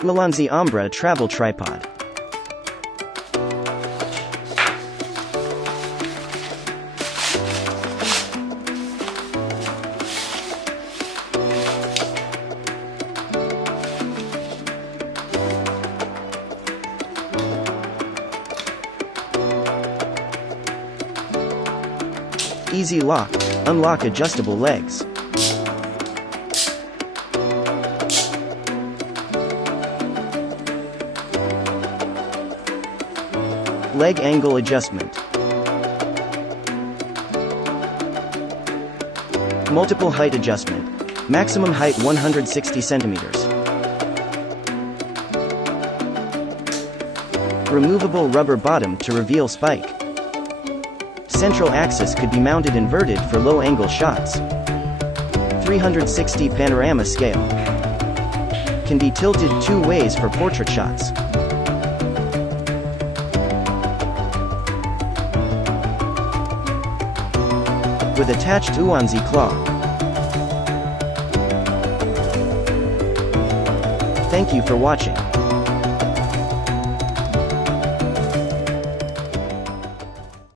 Ulanzi Ombra Travel Tripod. Easy lock, unlock adjustable legs. Leg angle adjustment. Multiple height adjustment. Maximum height 160 centimeters. Removable rubber bottom to reveal spike. Central axis could be mounted inverted for low-angle shots. 360 panorama scale. Can be tilted 2 ways for portrait shots. With attached Ulanzi claw. Thank you for watching.